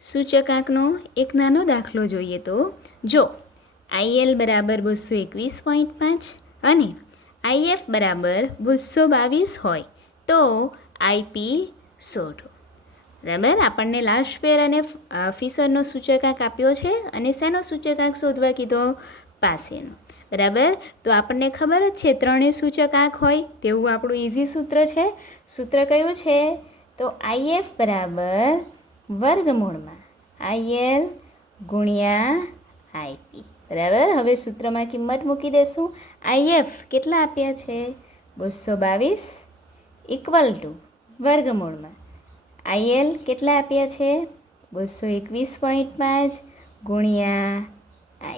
સૂચકાંકનો એક નાનો દાખલો જોઈએ તો જો IL બરાબર 221.5 અને IF બરાબર 222 હોય તો IP શોધો. બરાબર, આપણને લાસ્ટ પેર અને ફિશરનો સૂચકાંક આપ્યો છે અને શેનો સૂચકાંક શોધવા કીધો? પાસેનો. બરાબર, તો આપણને ખબર જ છે ત્રણેય સૂચકાંક હોય તેવું આપણું ઇઝી સૂત્ર છે. સૂત્ર કયું છે? તો IF બરાબર વર્ગમૂળમાં IL ગુણ્યા IP. બરાબર, હવે સૂત્રમાં કિંમત મૂકી દેશું. IF કેટલા આપ્યા છે? 222 ઇક્વલ ટુ વર્ગમૂળમાં IL કેટલા આપ્યા છે? 221.5 ગુણ્યા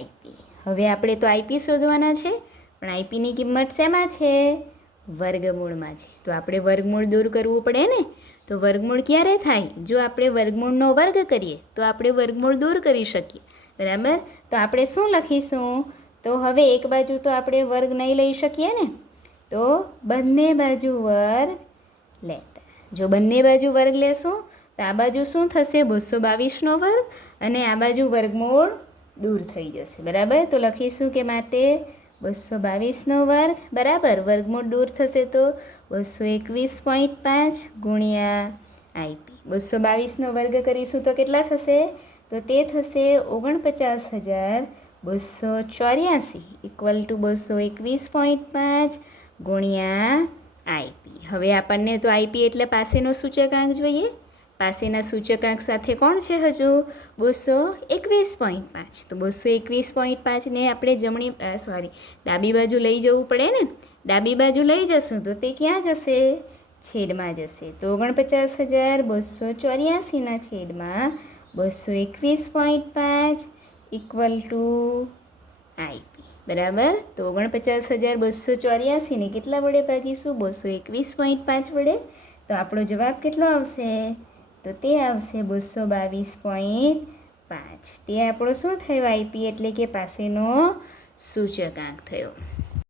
IP. હવે આપણે તો IP શોધવાના છે, પણ IPની કિંમત શેમાં છે? વર્ગમૂળમાં છે. તો આપણે વર્ગમૂળ દૂર કરવું પડે ને. તો વર્ગમૂળ ક્યારે થાય? જો આપણે વર્ગમૂળનો વર્ગ કરીએ તો આપણે વર્ગમૂળ દૂર કરી શકીએ. બરાબર, તો આપણે શું લખીશું? તો હવે એક બાજુ તો આપણે વર્ગ નહીં લઈ શકીએ ને, તો બંને બાજુ વર્ગ લેતા. જો બંને બાજુ વર્ગ લેશું તો આ બાજુ શું થશે? 222નો વર્ગ અને આ બાજુ વર્ગમૂળ દૂર થઈ જશે. બરાબર, તો લખીશું કે માટે 222નો વર્ગ બરાબર વર્ગમૂળ દૂર થશે તો 221.5 ગુણ્યા IP. 222નો વર્ગ કરીશું તો કેટલા થશે? તો તે થશે 49,284 ઇક્વલ ટુ 221.5 ગુણ્યા IP. હવે આપણને તો IP એટલે પાસેનો સૂચકાંક જોઈએ. પાસેના સૂચકાંક સાથે કોણ છે હજુ? 221.5. તો 221.5ને આપણે ડાબી બાજુ લઈ જવું પડે ને. ડાબી બાજુ લઈ જશું તો તે ક્યાં જશે? છેદમાં જશે. તો 49,284ના છેદમાં 221.5 ઇક્વલ ટુ IP. બરાબર, તો 49,284ને કેટલા વડે ભાગીશું? 221.5 વડે. તો આપણો જવાબ કેટલો આવશે? તો તે આવશે 222.5. તે આપણો શું થયો? IP એટલે કે પાસેનો સૂચકાંક થયો.